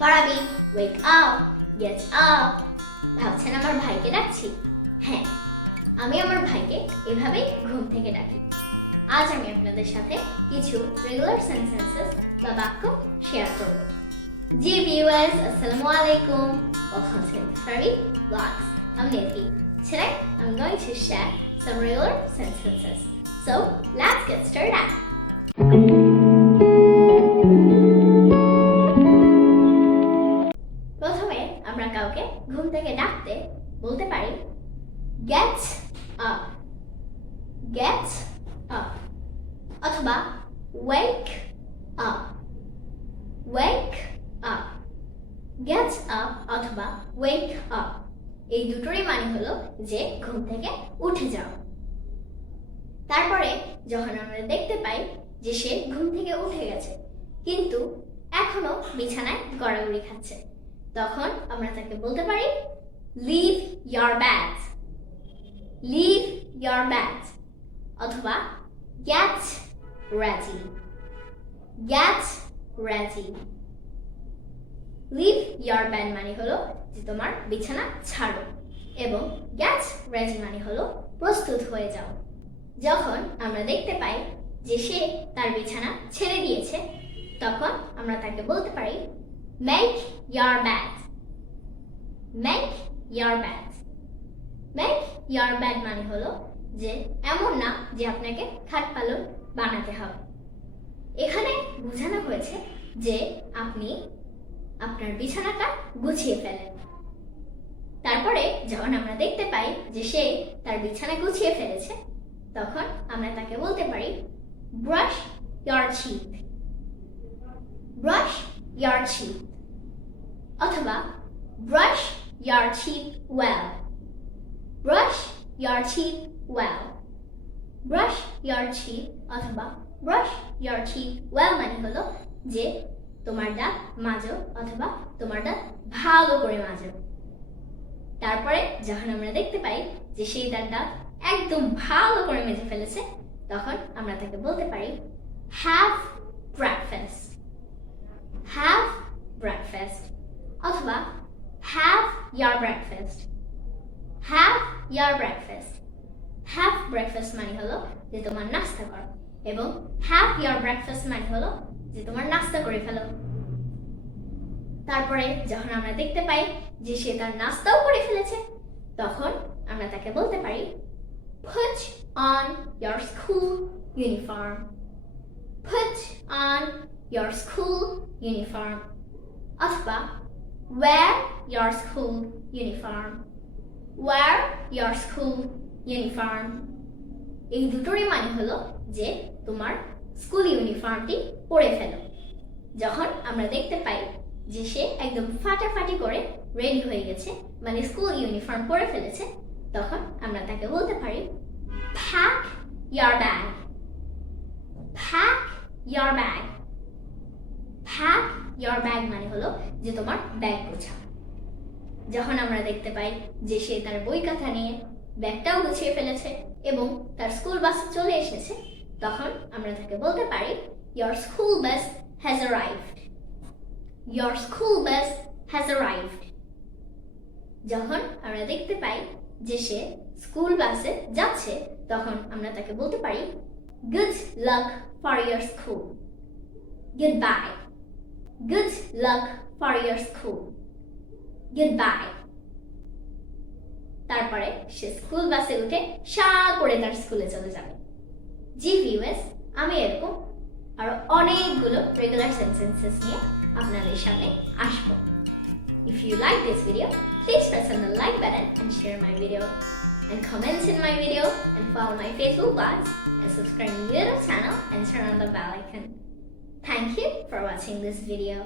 Farabi, wake up, get up. ভাবছেন আমার ভাইকে ডাকছি? হ্যাঁ, আমি আমার ভাইকে এভাবেই ঘুম থেকে ডাকি। আজ আমি আপনাদের সাথে কিছু রেগুলার সেন্টেন্সেস বা বাক্য শেয়ার করব। জি ভিউয়ার্স, আসসালামু আলাইকুম। Welcome to Faraway Vlogs. I'm Nidhi. Today I'm going to share some regular sentences. So let's get started. প্রথমে আমরা কাউকে ঘুম থেকে ডাকতে বলতে পারি get up, get up, অথবা wake up, wake up, get up অথবা wake up। এই দুটোরই মানে হলো যে ঘুম থেকে উঠে যাও। তারপরে যখন আমরা দেখতে পাই যে সে ঘুম থেকে উঠে গেছে কিন্তু এখনো বিছানায় গড়াগড়ি খাচ্ছে, তখন আমরা তাকে বলতে পারি leave your bed, leave your bed, অথবা get ready, get ready। leave your bed মানে হলো যে তোমার বিছানা ছাড়ো, এবং get ready মানে হলো প্রস্তুত হয়ে যাও। যখন আমরা দেখতে পাই যে সে তার বিছানা ছেড়ে দিয়েছে, তখন আমরা তাকে বলতে পারি make your bed, make your bed। make your bed মানে হলো যে এমন না যে আপনাকে খাট পালন বানাতে হবে। এখানে বোঝানো হয়েছে যে আপনি আপনার বিছানাটা গুছিয়ে ফেলেন। তারপরে যখন আমরা দেখতে পাই যে সে তার বিছানা গুছিয়ে ফেলেছে, তখন আমরা তাকে বলতে পারি brush your teeth, brush your teeth, অথবা brush your teeth well, brush your teeth well, brush your teeth অথবা brush your teeth well মানে হলো যে তোমার দাঁত মাজো অথবা তোমার দাঁত ভালো করে মাজো। তারপরে যখন আমরা দেখতে পাই যে সেই তার দাঁত একদম ভালো করে মেজে ফেলেছে, তখন আমরা তাকে বলতে পারি have breakfast, have breakfast, অথবা have your breakfast, have your breakfast। have breakfast মানে হলো যে তোমার নাস্তা করো, এবং have your breakfast মানে হলো যে তোমার নাস্তা করে ফেলো। তারপরে যখন আমরা দেখতে পাই যে সে তার নাস্তাও করে ফেলেছে, তখন আমরা তাকে বলতে পারি put on your school uniform, put on your school uniform, অথবা wear your school uniform, wear your school uniform। এই দুটোরই মানে হলো যে তোমার স্কুল ইউনিফর্মটি পরে ফেলো। যখন আমরা দেখতে পাই যে সে একদম ফাটাফাটি করে রেডি হয়ে গেছে, মানে স্কুল ইউনিফর্ম পরে ফেলেছে, তখন আমরা তাকে বলতে পারি pack your bag, pack your bag, pack your bag মানে হলো যে তোমার ব্যাগ গোছাও। যখন আমরা দেখতে পাই যে সে তার বই খাতা নিয়ে ব্যাগটাও গুছিয়ে ফেলেছে এবং তার স্কুল বাসে চলে এসেছে, তখন আমরা তাকে বলতে পারি your school bus has arrived, your school bus has arrived। যখন আমরা দেখতে পাই যে সে স্কুল বাসে যাচ্ছে, তখন আমরা তাকে বলতে পারি good luck for your school, goodbye, good luck for your school, goodbye। তারপরে সে স্কুল বাসে উঠে সা করে তার স্কুলে চলে যাবে। জি ভিউয়ার্স, আমি এরকম আরো অনেকগুলো রেগুলার সেন্টেন্সেস নিয়ে আপনাদের সামনে আসবো। If you like this video, please press on the like button and share my video, and comment in my video, and follow my Facebook blogs, and subscribe to my YouTube channel and turn on the bell icon. Thank you for watching this video.